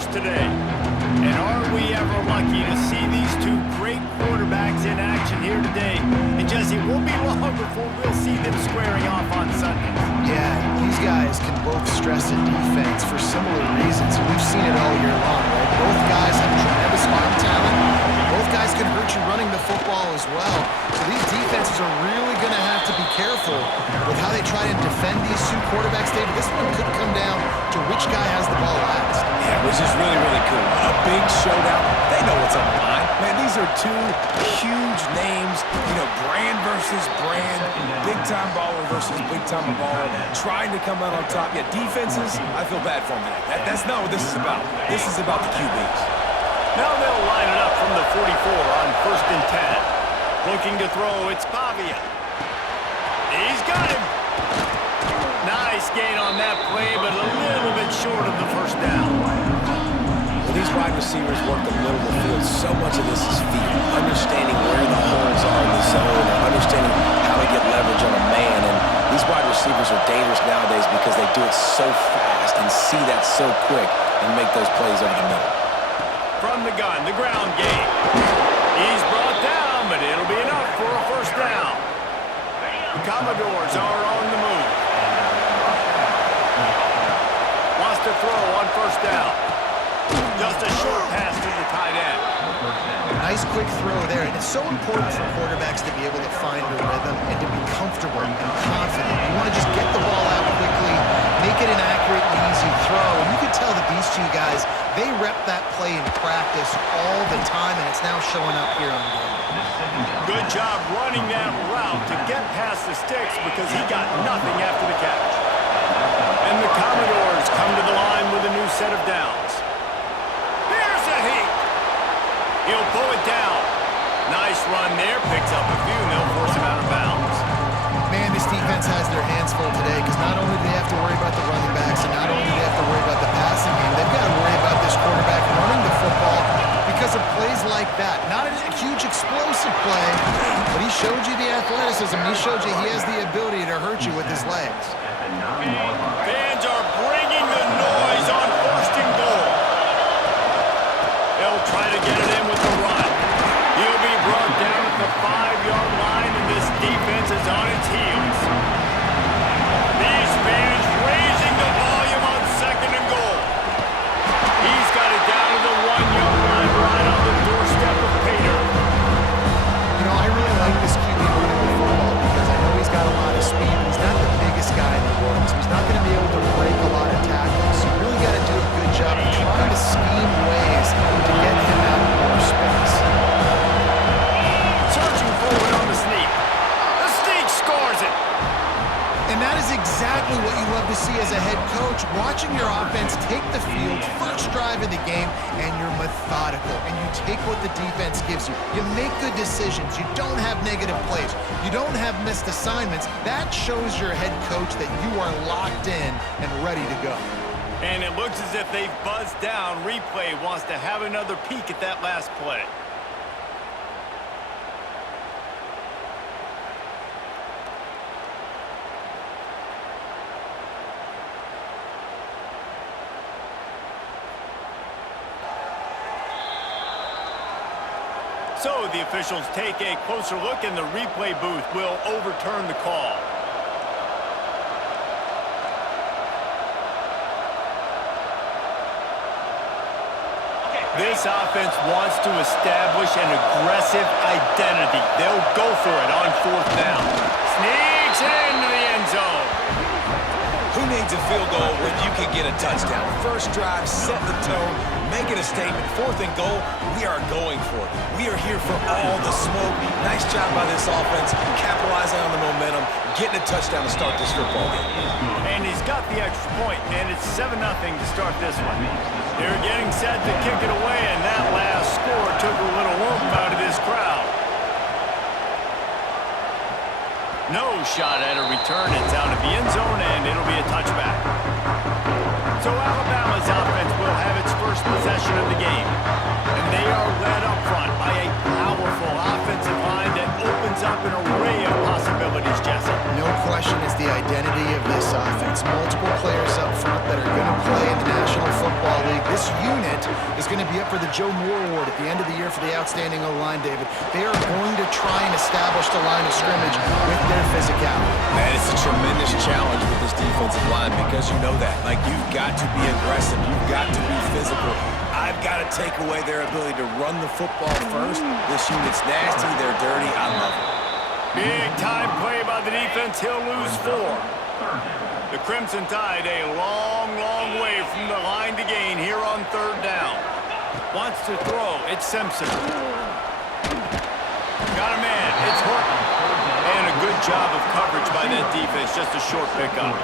first today. And are we ever lucky to see these two great quarterbacks in action here today? And Jesse, it won't be long before we'll see them squaring off on Sundays. Yeah, these guys can both stress a defense for similar reasons. We've seen it all year long, right? Both guys have tremendous arm talent. Both guys can hurt you running the football as well. So these defenses are really going to have to be careful with how they try and defend these two quarterbacks, David. This one could come down to which guy has the ball last. Yeah, which is really, really cool. A big showdown. They know what's on the line. Man, these are two huge names, you know, brand versus brand, big-time baller versus big-time baller, trying to come out on top. Yeah, defenses, I feel bad for them today. That's not what this is about. This is about the QBs. Now they'll line it up from the 44 on 1st and 10. Looking to throw, it's Pavia. He's got him. Nice gain on that play, but a little bit short of the first down. Well, these wide receivers work the middle of the field. So much of this is feet, understanding where the holes are in the zone, and understanding how to get leverage on a man. And these wide receivers are dangerous nowadays because they do it so fast and see that so quick and make those plays over the middle. From the gun, the ground game. He's brought down, but it'll be enough for a first down. The Commodores are on the move. Wants to throw on 1st down. Just a short pass to the tight end. Nice quick throw there, and it's so important for quarterbacks to be able to find a rhythm and to be comfortable and confident. You want to just get the ball out quickly, make it an accurate and easy throw, and you can tell that these two guys, they rep that play in practice all the time, and it's now showing up here on game. Good job running that route to get past the sticks because he got nothing after the catch. And the Commodores come to the line with a new set of downs. Here's a heat. He'll pull it down. Nice run there. Picks up a few, and they'll force him out of bounds. Man, this defense has their hands full today because not only do they have to worry about the running backs and not only do they have to worry about the passing game, they've got to worry about this quarterback running the football because of plays like that. Not a huge explosive play, but he showed you the athleticism. He showed you he has the ability to hurt you with his legs. Fans are bringing the noise on 1st and goal. They'll try to get it in with the run. He'll be brought down at the 5-yard line, and this defense is on its heels. These fans raising the volume on 2nd and goal. He's got it down to the 1-yard line right on the doorstep of Pater. You know, I really like this QB running the football because I know he's got a lot of speed, but he's not the biggest guy in the world, so he's not going to be able to break a lot of tackles. So you really got to do a good job of trying to scheme ways to get him out of more space. Searching forward on the sneak. The sneak scores it. And that is exactly what you love to see as a head coach, watching your offense take the field, first drive of the game, and you're methodical, and you take what the defense gives you. You make good decisions. You don't have negative plays. You don't have missed assignments. That shows your head coach that you are locked in and ready to go. And it looks as if they've buzzed down. Replay wants to have another peek at that last play. So the officials take a closer look, and the replay booth will overturn the call. This offense wants to establish an aggressive identity. They'll go for it on 4th down. Sneaks into the end zone. Who needs a field goal when you can get a touchdown? First drive, set the tone, making a statement. 4th and goal, we are going for it. We are here for all the smoke. Nice job by this offense, capitalizing on the momentum, getting a touchdown to start this football game. And he's got the extra point, and it's 7-0 to start this one. They're getting set to kick it away, and that last score took a little oomph out of this crowd. No shot at a return. It's out of the end zone, and it'll be a touchback. So Alabama's offense will have its first possession of the game. And they are led up front by a powerful offensive line that opens up an array of possibilities, Jesse. No question it's the identity of this offense. Multiple players up front that are going to play in the National Football League. This unit going to be up for the Joe Moore Award at the end of the year for the outstanding O-line, David. They are going to try and establish the line of scrimmage with their physicality. Man, it's a tremendous challenge with this defensive line because you know that. Like, you've got to be aggressive. You've got to be physical. I've got to take away their ability to run the football first. This unit's nasty. They're dirty. I love it. Big time play by the defense. He'll lose 4. The Crimson Tide a long, long way from the line to gain here on 3rd down. Wants to throw. It's Simpson. Got a man. It's Horton. And a good job of coverage by that defense. Just a short pickup.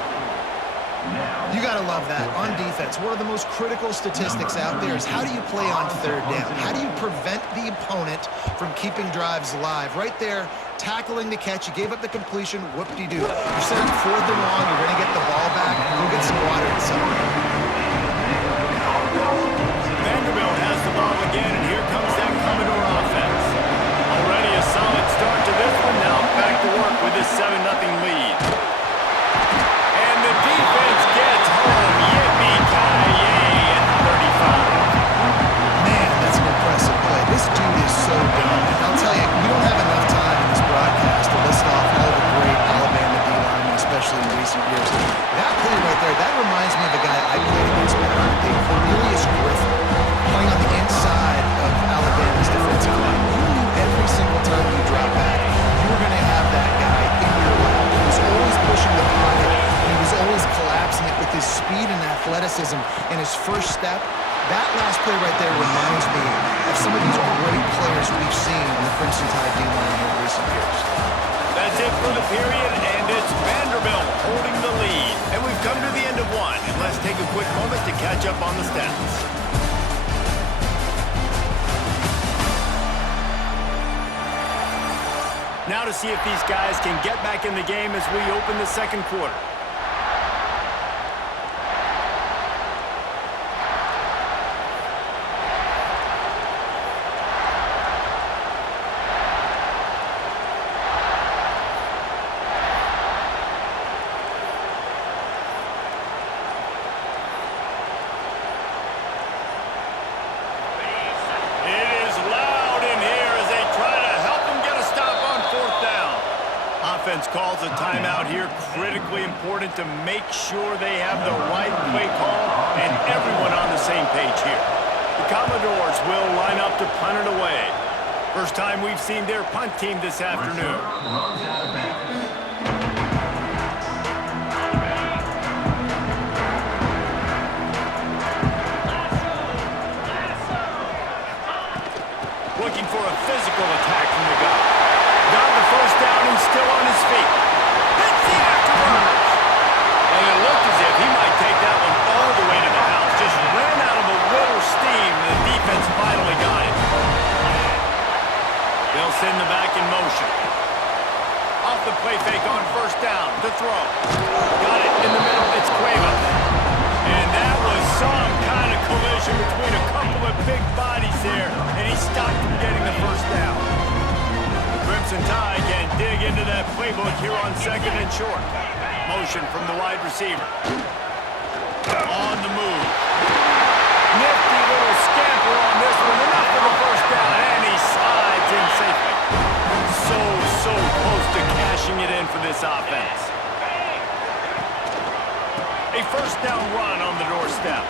You got to love that. On defense, one of the most critical statistics out there is how do you play on 3rd down? How do you prevent the opponent from keeping drives alive? Right there, tackling the catch. You gave up the completion. Whoop-de-doo. You're setting 4th and long. You're going to get the ball back. Go get some water and something. Vanderbilt has the ball again, and here comes that Commodore offense. Already a solid start to this one. Now back to work with this 7-0 lead. And the defense gets home. Yippee-ki-yay at 35. Man, that's an impressive play. This dude is so dominant. I'll tell you, we don't have enough time in this broadcast to list off all the great Alabama D-linemen, especially in recent years. That play right there, that reminds me of a guy I played against back in the day, Cornelius Griffin, playing on the inside of Alabama's defensive line. You knew every single time you drop back, you were going to have that guy in your lap. He was always pushing the pocket. He was always collapsing it with his speed and athleticism in his first step. That last play right there reminds me of some of these great players we've seen on the Crimson Tide D-line in recent years. That's it for the period, and it's Vanderbilt holding the lead. And we've come to the end of one, and let's take a quick moment to catch up on the stats. Now to see if these guys can get back in the game as we open the 2nd quarter. Offense calls a timeout here, critically important to make sure they have the right play call and everyone on the same page here. The Commodores will line up to punt it away. First time we've seen their punt team this afternoon. Looking for a physical attack from the guy. Got the first down and still on his feet. Hits the afterburner. And it looked as if he might take that one all the way to the house. Just ran out of a little steam, and the defense finally got it. They'll send the back in motion. Off the play fake on first down to throw. Got it in the middle. It's Cuevas. And that was some kind of collision between a couple of big bodies there, and he stopped from getting the first down. Crimson Tide can dig into that playbook here on 2nd and short. Motion from the wide receiver. On the move. Nifty little scamper on this one. Enough for the first down, and he slides in safely. So close to cashing it in for this offense. A first down run on the doorstep.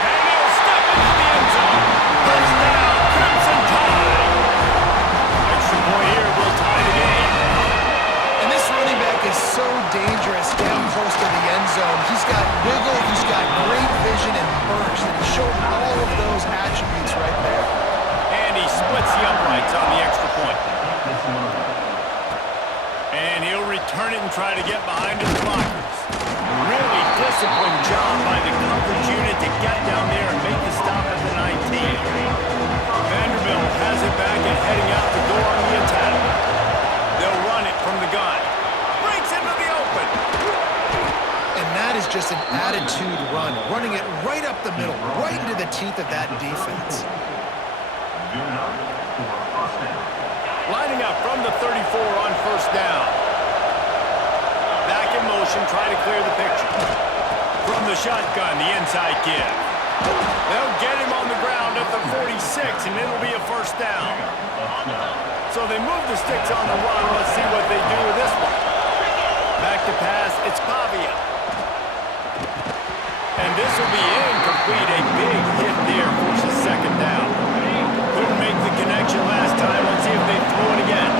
And he'll step into the end zone. Touchdown, Crimson Tide. Point here will tie the game. And this running back is so dangerous down close to the end zone. He's got wiggle, he's got great vision and burst, and he showed all of those attributes right there. And he splits the uprights on the extra point. And he'll return it and try to get behind his blockers. Really disciplined job by the coverage unit to get down there and make the stop at the 19. Vanderbilt has it back and heading out the door on the attack. They'll run it from the gun. Breaks into the open. And that is just an attitude run, running it right up the middle, right into the teeth of that defense. Lining up from the 34 on first down. Back in motion, try to clear the picture. From the shotgun, the inside give. They'll get him on the ground at the 46, and it'll be a first down. So they move the sticks on the run. Let's see what they do with this one. Back to pass, it's Pavia. And this will be incomplete. A big hit there forces second down. Couldn't make the connection last time. Let's see if they throw it again.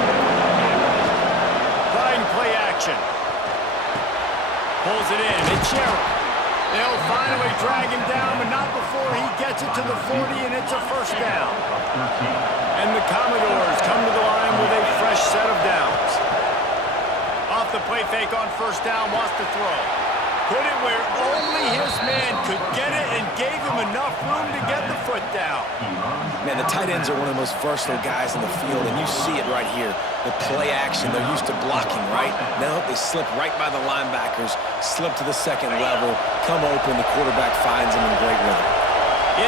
Trying play action. Pulls it in. It's Sherrill. They'll finally drag him down, but not before he gets it to the 40, and it's a first down. And the Commodores come to the line with a fresh set of downs. Off the play fake on first down, wants to throw. Put it where only his man could get it and gave him enough room to get the foot down. Man, the tight ends are one of the most versatile guys in the field, and you see it right here. The play action, they're used to blocking, right? Now they slip right by the linebackers, slip to the second level, come open, the quarterback finds them in great rhythm.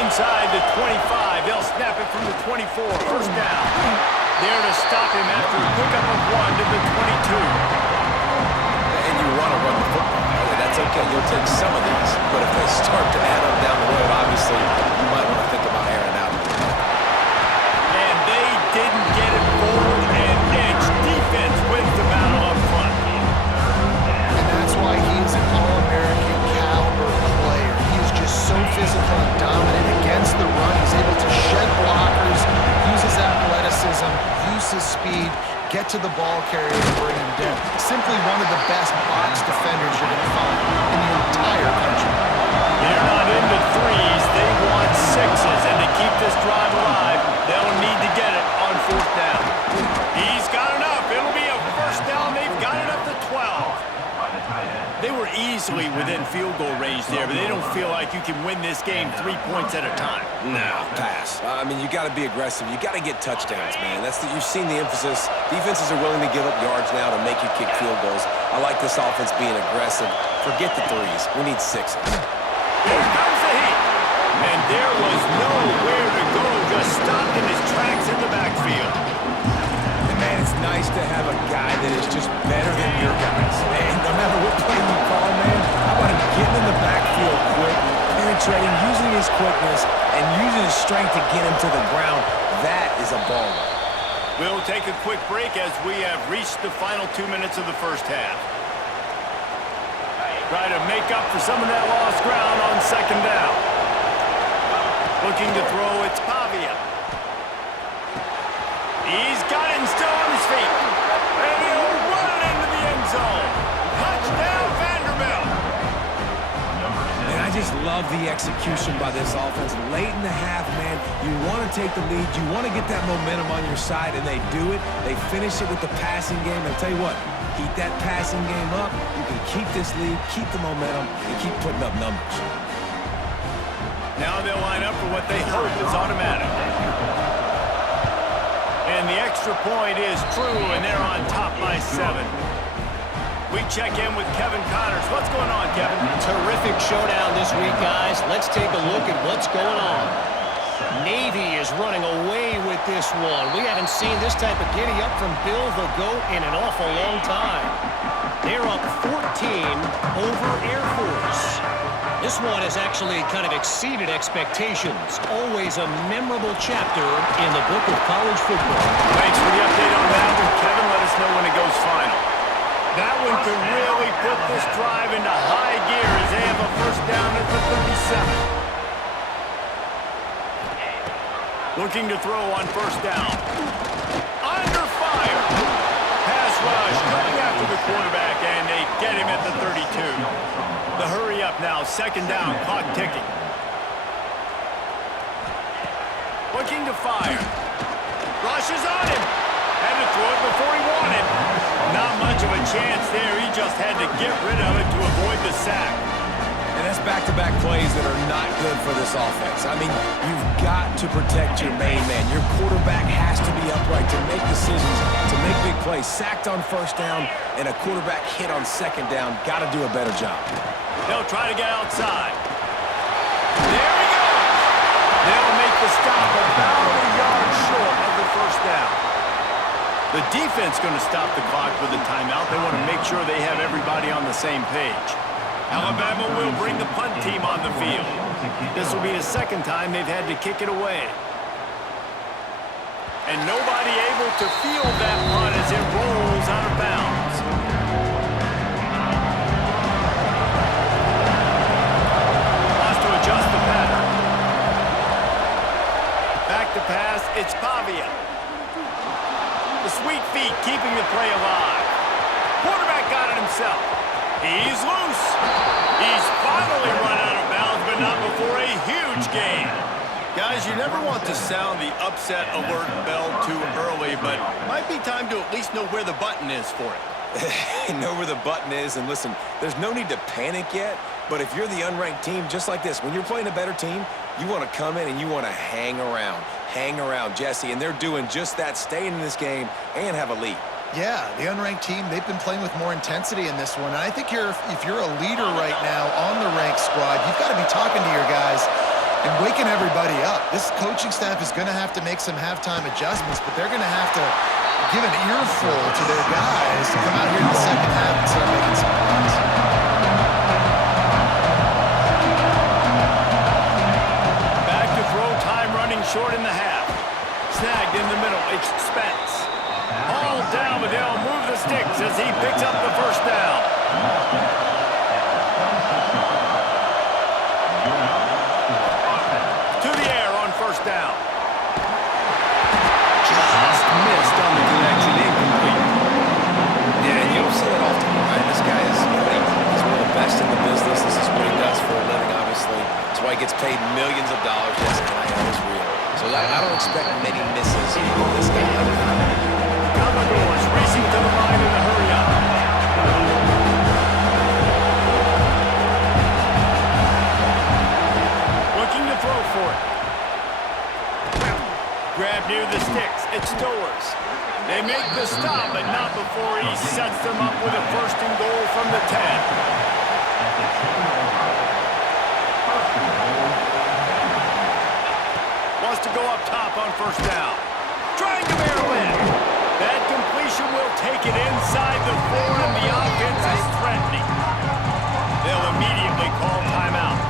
Inside the 25, they'll snap it from the 24, first down. There to stop him after a pickup of 1 to the 22. And you want to run the football. That's okay, you'll take some of these, but if they start to add up down the road, obviously, you might want to think about airing it out a little bit. And they didn't get it forward an inch. Defense wins the battle up front. And that's why he is an All-American caliber player. He is just so physical and dominant against the run. He's able to shed blockers, use his athleticism, use his speed, get to the ball carrier and bring him down. Simply one of the best box defenders you're going to find in the entire country. They're not into threes. They want sixes. And to keep this drive alive, they'll need to get it on fourth down. He's got enough. It'll be a first down. They've got it up to 12. They were easily within field goal range there, but they don't feel like you can win this game 3 points at a time. No, pass. I mean, you got to be aggressive. You got to get touchdowns, man. You've seen the emphasis. Defenses are willing to give up yards now to make you kick field goals. I like this offense being aggressive. Forget the threes. We need sixes. Here comes the heat. And there was nowhere to go, just stopped in his tracks in the backfield. And man, it's nice to have a guy that is just better than your guys. And no matter what play you call, man, how about him getting in the backfield quick, penetrating, using his quickness, and using his strength to get him to the ground. That is a baller. We'll take a quick break as we have reached the final 2 minutes of the first half. Try to make up for some of that lost ground on second down. Looking to throw, it's Pavia. He's got it and still on his feet. And he'll run it into the end zone. Touchdown, Vanderbilt. And I just love the execution by this offense. Late in the half, man, you want to take the lead. You want to get that momentum on your side, and they do it. They finish it with the passing game. And I'll tell you what, keep that passing game up. You can keep this lead, keep the momentum, and keep putting up numbers. Now they'll line up for what they hope is automatic. And the extra point is true, and they're on top by 7. We check in with Kevin Connors. What's going on, Kevin? Terrific showdown this week, guys. Let's take a look at what's going on. Navy is running away with this one. We haven't seen this type of giddy-up from Bill the GOAT in an awful long time. They're up 14 over Air Force. This one has actually kind of exceeded expectations. Always a memorable chapter in the book of college football. Thanks for the update on that one, Kevin. Let us know when it goes final. That one could really put this drive into high gear as they have a first down at the 37. Looking to throw on first down. Under fire. Pass rush coming after the quarterback, and they get him at the 32. The hurry up now, second down, clock ticking. Looking to fire. Rushes on him. Had to throw it before he wanted. Not much of a chance there. He just had to get rid of it to avoid the sack. And that's back-to-back plays that are not good for this offense. I mean, you've got to protect your main man. Your quarterback has to be upright to make decisions, to make big plays. Sacked on first down and a quarterback hit on second down. Got to do a better job. They'll try to get outside. There he goes. They'll make the stop about a yard short of the first down. The defense going to stop the clock with a timeout. They want to make sure they have everybody on the same page. Alabama will bring the punt team on the field. This will be the second time they've had to kick it away. And nobody able to field that punt as it rolls out of bounds. Wants to adjust the pattern. Back to pass, it's Pavia. The sweet feet keeping the play alive. Quarterback got it himself. He's loose. He's finally run out of bounds, but not before a huge gain. Guys, you never want to sound the upset alert bell too early, but might be time to at least know where the button is for it. Know where the button is, and listen, there's no need to panic yet, but if you're the unranked team, just like this, when you're playing a better team, you want to come in and you want to hang around. Hang around, Jesse, and they're doing just that, staying in this game and have a lead. Yeah, the unranked team, they've been playing with more intensity in this one. And I think if you're a leader right now on the ranked squad, you've got to be talking to your guys and waking everybody up. This coaching staff is going to have to make some halftime adjustments, but they're going to have to give an earful to their guys to come out here in the second half and start making some plays. Back to throw, time running short in the half. Snagged in the middle, it's Spence. All down, but they'll move the sticks as he picks up the first down. To the air on first down. Just missed on the connection, incomplete. Yeah, you don't see that often, right? This guy is, he's one of the best in the business. This is what he does for a living, obviously. That's why he gets paid millions of dollars. Yes, and I know it's real. So I don't expect many misses from this guy. Commodores racing to the line in a hurry up. Looking to throw for it. Grab near the sticks. It's Stowers. They make the stop, but not before he sets them up with a first and goal from the 10. Wants to go up top on first down. Trying to barrel in. That completion will take it inside the 4, and the offense is threatening. They'll immediately call timeout.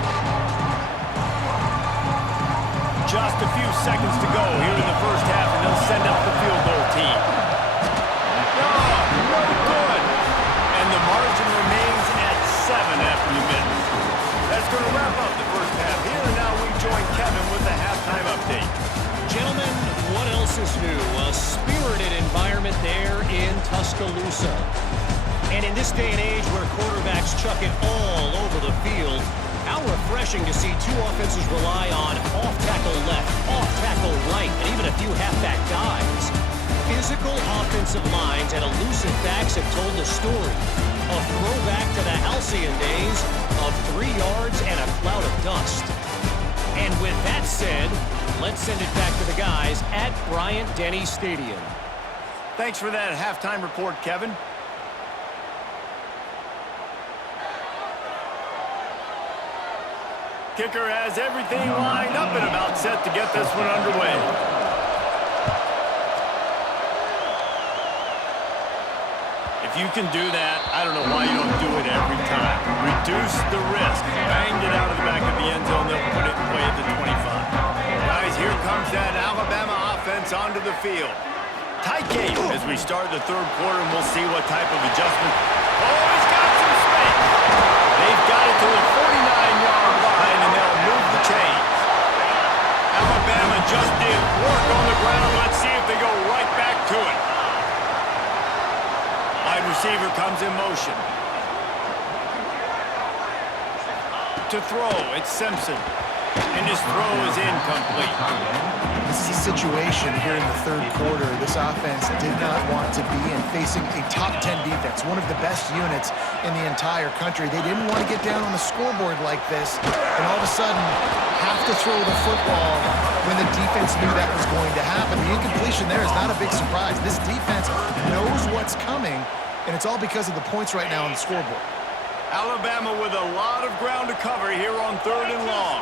Just a few seconds to go here in the first half, and they'll send out the field goal team. No good. And the margin remains at 7 after the minute. That's going to wrap up the first half here, and now we join Kevin with the halftime update. Gentlemen, what else is new? A spirited environment there in Tuscaloosa. And in this day and age where quarterbacks chuck it all over the field, how refreshing to see two offenses rely on off-tackle left, off-tackle right, and even a few halfback dives. Physical offensive lines and elusive backs have told the story. A throwback to the halcyon days of 3 yards and a cloud of dust. And with that said, let's send it back to the guys at Bryant-Denny Stadium. Thanks for that halftime report, Kevin. Kicker has everything lined up and about set to get this one underway. If you can do that, I don't know why you don't do it every time. Reduce the risk. Banged it out of the back of the end zone. They'll put it in play at the 25. Guys, here comes that Alabama offense onto the field. Tight game as we start the third quarter, and we'll see what type of adjustment. Oh, he's got some space. They've got it to the 49-yard line, and they'll move the chains. Alabama just did work on the ground. Let's see if they go right back to it. Wide receiver comes in motion. To throw, it's Simpson. And his throw is incomplete. This is a situation here in the third quarter this offense did not want to be in, facing a top 10 defense, one of the best units in the entire country. They didn't want to get down on the scoreboard like this and all of a sudden have to throw the football when the defense knew that was going to happen. The incompletion there is not a big surprise. This defense knows what's coming, and it's all because of the points right now on the scoreboard. Alabama with a lot of ground to cover here on 3rd and long.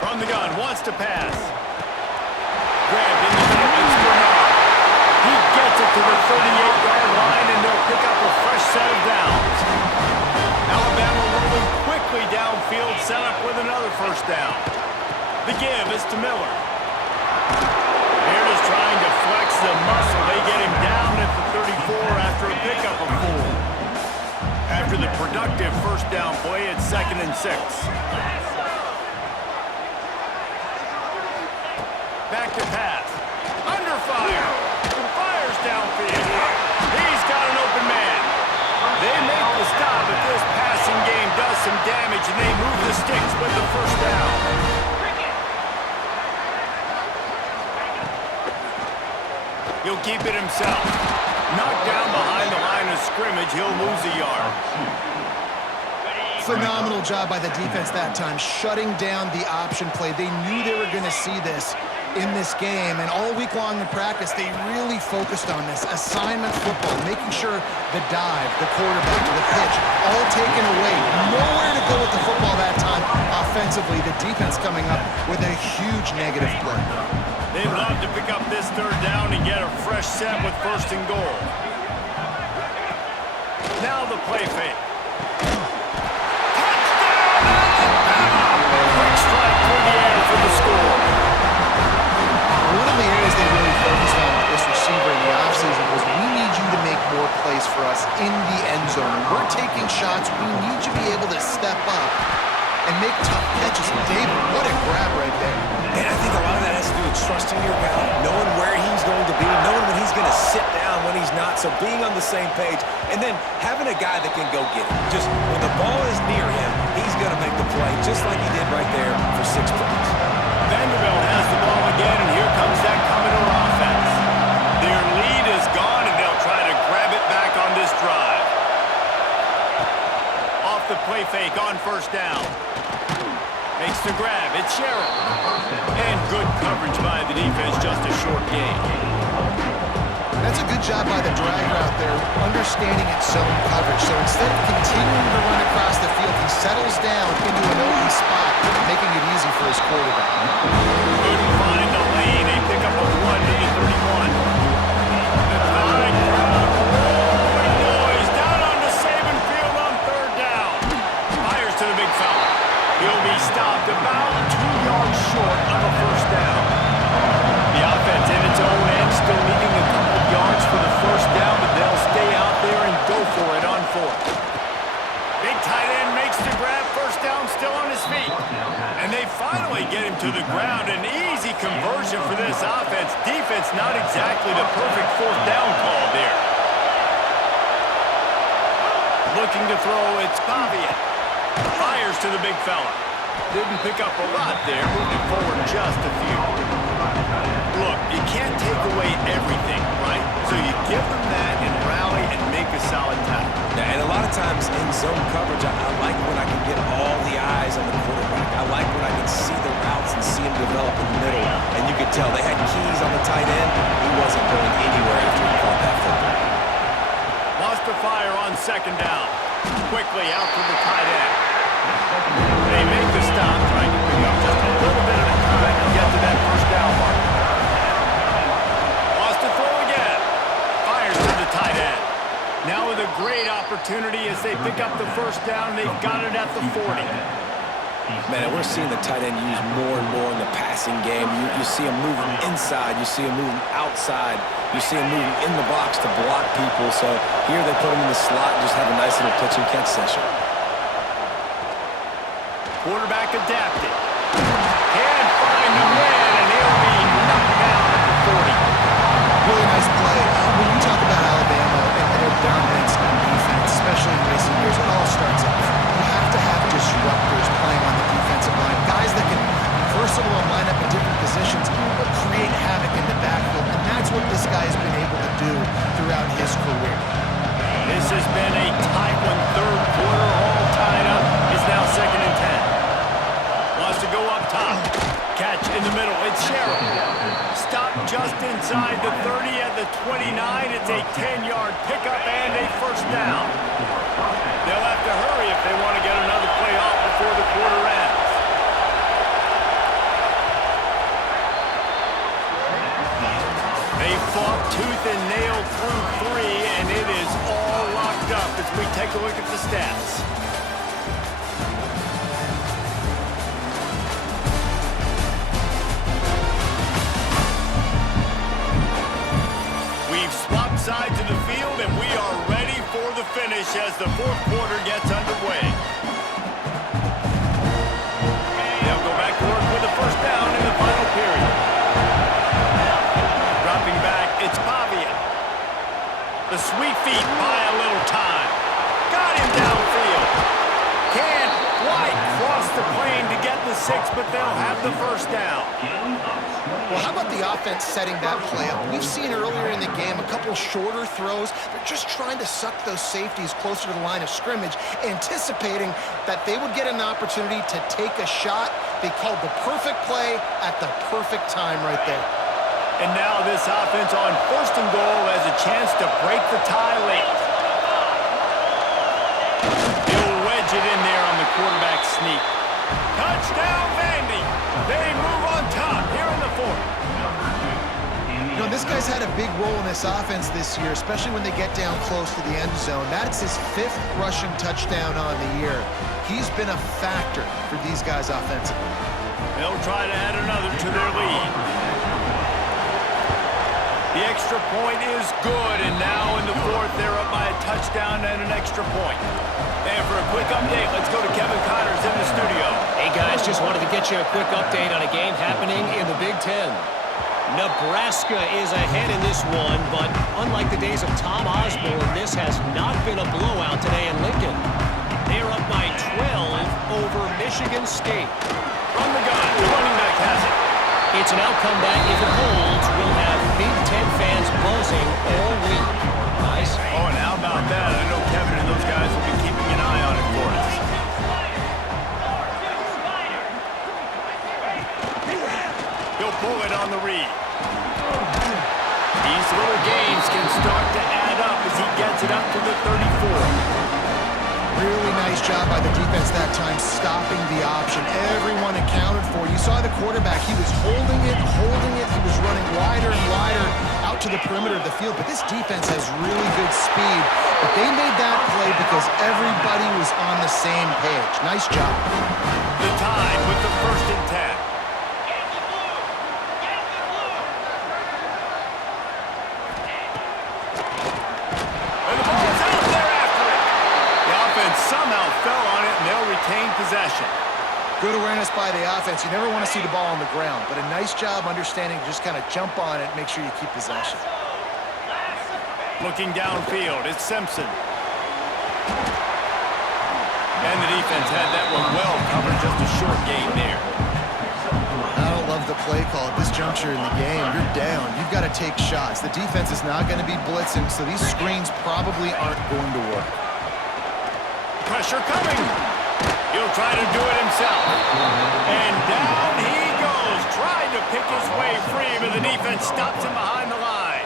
From the gun, wants to pass. Grabbed in the middle, it's Bernard. He gets it to the 38-yard line, and they'll pick up a fresh set of downs. Alabama rolling quickly downfield, set up with another first down. The give is to Miller. Beard is trying to flex the muscle. They get him down at the 34 after a pickup of 4. After the productive first down play, it's 2nd and 6. Back to pass. Under fire. Fires downfield. He's got an open man. They make the stop, but this passing game does some damage, and they move the sticks with the first down. He'll keep it himself. Knocked down behind the line of scrimmage, he'll lose a yard. Phenomenal job by the defense that time, shutting down the option play. They knew they were going to see this in this game, and all week long in practice, they really focused on this assignment football, making sure the dive, the quarterback, the pitch, all taken away. Nowhere to go with the football that time offensively. The defense coming up with a huge negative play. They'd love to pick up this third down and get a fresh set with 1st and goal. Now the play fake. Quick strike through the air for the score. One of the areas they really focused on with this receiver in the offseason was we need you to make more plays for us in the end zone. When we're taking shots, we need you to be able to step up and make tough catches. David, what a grab right there. And I think a lot of that has to do with trusting your guy, knowing where he's going to be, knowing when he's going to sit down, when he's not, so being on the same page, and then having a guy that can go get it. Just when the ball is near him, he's going to make the play, just like he did right there for 6 points. Vanderbilt has the ball again, and here comes that Commodore offense. Their lead is gone, and they'll try to grab it back on this drive. Off the play fake on first down. Makes the grab. It's Sherrill. And good coverage by the defense, just a short gain. That's a good job by the drag route there, understanding its zone coverage. So instead of continuing to run across the field, he settles down into an open spot, making it easy for his quarterback. Couldn't find the lane. They pick up a 1 to the 31. The Tide crowd rolling noise down onto Saban Field on third down. Fires to the big fella. He'll be stopped about 2 yards short of a first down. The offense in its own end, still needing a couple of yards for the first down, but they'll stay out there and go for it on 4th. Big tight end makes the grab, first down, still on his feet. And they finally get him to the ground. An easy conversion for this offense. Defense not exactly the perfect 4th down call there. Looking to throw, it's Pavia. Fires to the big fella. Didn't pick up a lot there, moving forward just a few. Look, you can't take away everything, right? So you give them that and rally and make a solid tackle. Yeah, and a lot of times in zone coverage, I like when I can get all the eyes on the quarterback. I like when I can see the routes and see him develop in the middle. And you could tell they had keys on the tight end. He wasn't going anywhere after he caught that football. Lost the fire on 2nd down. Quickly out to the tight end. They make the stop, trying to pick up just a little bit of time to get to that first down mark. Lost the throw again. Fires to the tight end. Now with a great opportunity as they pick up the first down. They've got it at the 40. Man, and we're seeing the tight end used more and more in the passing game. You see him moving inside. You see him moving outside. You see him moving in the box to block people. So here they put him in the slot and just have a nice little pitch and catch session. Quarterback adapted. Can't find the man, and he'll be knocked down at the 40. Really nice play. When you talk about Alabama and their dominance on defense, especially in recent years, it all starts off. You have to have disruptors playing on the defensive line, guys that can be versatile and line up in different positions, but create havoc in the backfield, and that's what this guy has been able to do throughout his career. This has been a tight one. Third quarter, all tied up. It's now 2nd and 10. Wants to go up top. Catch in the middle. It's Sherrill. Stop just inside the 30 at the 29. It's a 10-yard pickup and a first down. They'll have to hurry if they want to get another play off before the quarter ends. They fought tooth and nail we take a look at the stats. We've swapped sides of the field, and we are ready for the finish as the fourth quarter gets underway. They'll go back to work with a first down in the final period. Dropping back, it's Pavia. The sweet feet buy a little time. Got him downfield. Can't quite cross the plane to get the 6, but they'll have the first down. Well, how about the offense setting that play up? We've seen earlier in the game a couple shorter throws. They're just trying to suck those safeties closer to the line of scrimmage, anticipating that they would get an opportunity to take a shot. They called the perfect play at the perfect time right there. And now this offense on first and goal has a chance to break the tie late. He'll wedge it in there on the quarterback sneak. Touchdown, Vandy. They move on top here in the fourth. You know, this guy's had a big role in this offense this year, especially when they get down close to the end zone. That's his 5th rushing touchdown on the year. He's been a factor for these guys offensively. They'll try to add another to their lead. The extra point is good, and now in the fourth, they're up by a touchdown and an extra point. And for a quick update, let's go to Kevin Connors in the studio. Hey, guys, just wanted to get you a quick update on a game happening in the Big Ten. Nebraska is ahead in this one, but unlike the days of Tom Osborne, this has not been a blowout today in Lincoln. They're up by 12 over Michigan State. From the gun, the running back has it. It's an outcome that, if it holds, will have Big Ten fans buzzing all week. Nice. Oh, and how about that? I know Kevin and those guys will be keeping an eye on it for us. He'll pull it on the read. These little gains can start to add up as he gets it up to the 34. Really nice job by the defense that time, stopping the option. Everyone accounted for. You saw the quarterback. He was holding it. He was running wider and wider out to the perimeter of the field. But this defense has really good speed. But they made that play because everybody was on the same page. Nice job. The tie with the 1st and 10. Somehow fell on it, and they'll retain possession. Good awareness by the offense. You never want to see the ball on the ground, but a nice job understanding to just kind of jump on it, make sure you keep possession. Looking downfield, it's Simpson. And the defense had that one well covered, just a short gain there. I don't love the play call at this juncture in the game. You're down. You've got to take shots. The defense is not going to be blitzing, so these screens probably aren't going to work. Pressure coming. He'll try to do it himself. And down he goes, trying to pick his way free, but the defense stops him behind the line.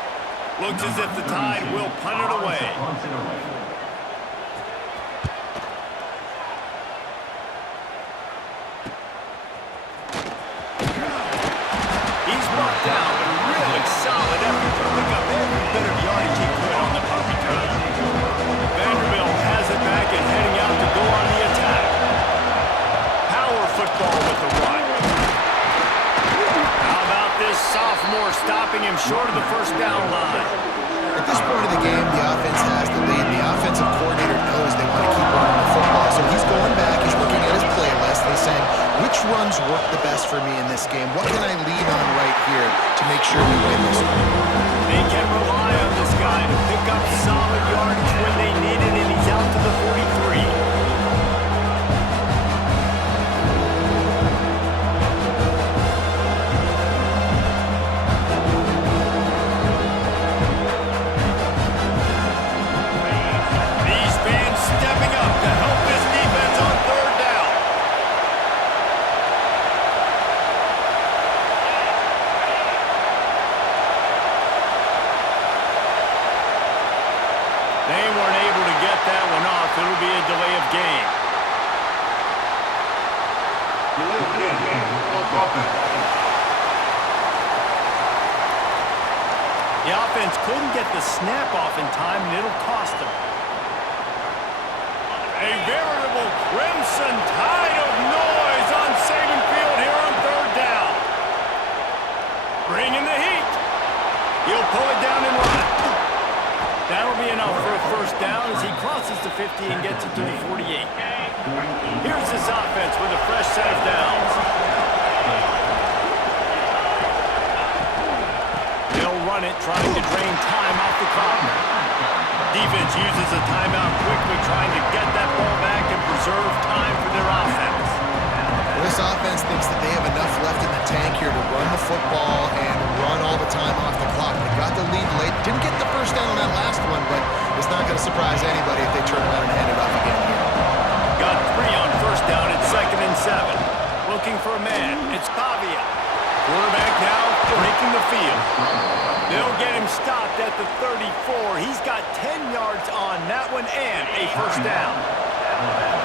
Looks as if the Tide will punt it away. He's brought down, but a really solid effort to pick up every bit of yardage he could on the punt return. Vanderbilt has it back and heading out to go on the attack. Power football with the run. How about this sophomore stopping him short of the first down line? At this point of the game, the offense has the lead. The offensive coordinator knows they want to keep running the football, so he's going back. He's looking at his playlist. He's saying, which runs work the best for me in this game? What can I lean on right here to make sure we win this one? They can rely on this guy to pick up solid yardage when they need it, and he's out to the 43. These fans stepping up to help this defense on 3rd down. They weren't able to get that one off. It'll be a delay of game. The offense couldn't get the snap off in time, and it'll cost them. A veritable crimson tide of noise on Saban Field here on third down. Bringing the heat. He'll pull it down and run. That'll be enough for a first down as he crosses the 50 and gets it to the 48. Here's this offense with a fresh set of downs. They'll run it, trying to drain time off the clock. Defense uses a timeout quickly, trying to get that ball back and preserve time for their offense. Well, this offense thinks that they have enough left in the tank here to run the football and run all the time off the clock. They got the lead late. Didn't get the first down on that last one, but it's not going to surprise anybody if they turn around and hand it off again here. Got 3 on first down at 2nd and 7. Looking for a man. It's Pavia. Quarterback now breaking the field. They'll get him stopped at the 34. He's got 10 yards on that one and a first down.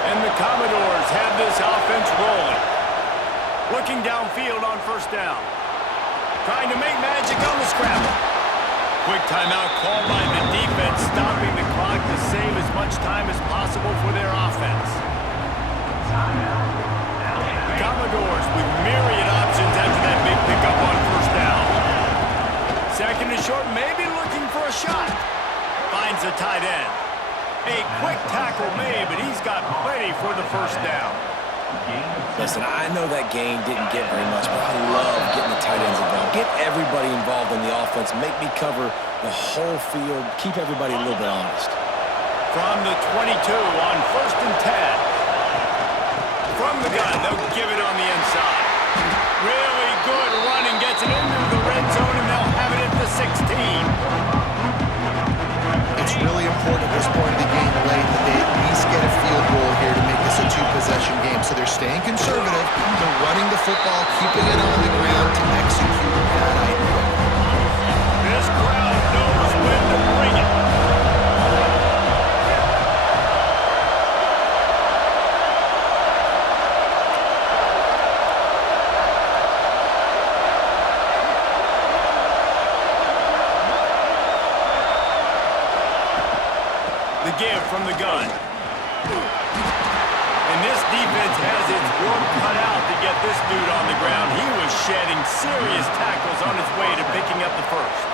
And the Commodores have this offense rolling. Looking downfield on first down. Trying to make magic on the scramble. Quick timeout called by the defense, stopping the clock to save as much time as possible for their offense. The Commodores with myriad options after that big pickup on first down. 2nd and short, maybe looking for a shot. Finds the tight end. A quick tackle made, but he's got plenty for the first down. Listen, I know that game didn't get very much, but I love getting the tight ends involved. Get everybody involved in the offense. Make me cover the whole field. Keep everybody a little bit honest. From the 22 on 1st and 10. From the gun, they'll give it on the inside. Really good running, gets it into the red zone, and they'll have it at the 16. It's really important at this point of the game late that they at least get a field goal here to make this a 2-possession game. So they're staying conservative. They're running the football, keeping it on the ground to execute that idea. This crowd knows when to bring it. The give from the gun. And this defense has its work cut out to get this dude on the ground. He was shedding serious tackles on his way to picking up the first.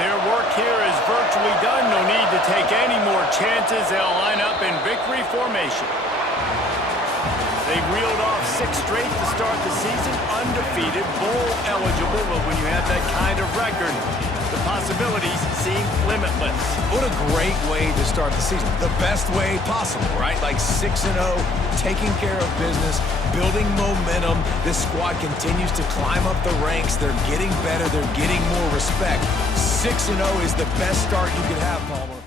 Their work here is virtually done. No need to take any more chances. They'll line up in victory formation. They've reeled off 6 straight to start the season, undefeated, bowl eligible, but when you have that kind of record, the possibilities seem limitless. What a great way to start the season. The best way possible, right? Like 6-0, taking care of business, building momentum. This squad continues to climb up the ranks. They're getting better. They're getting more respect. 6-0 is the best start you could have, Palmer.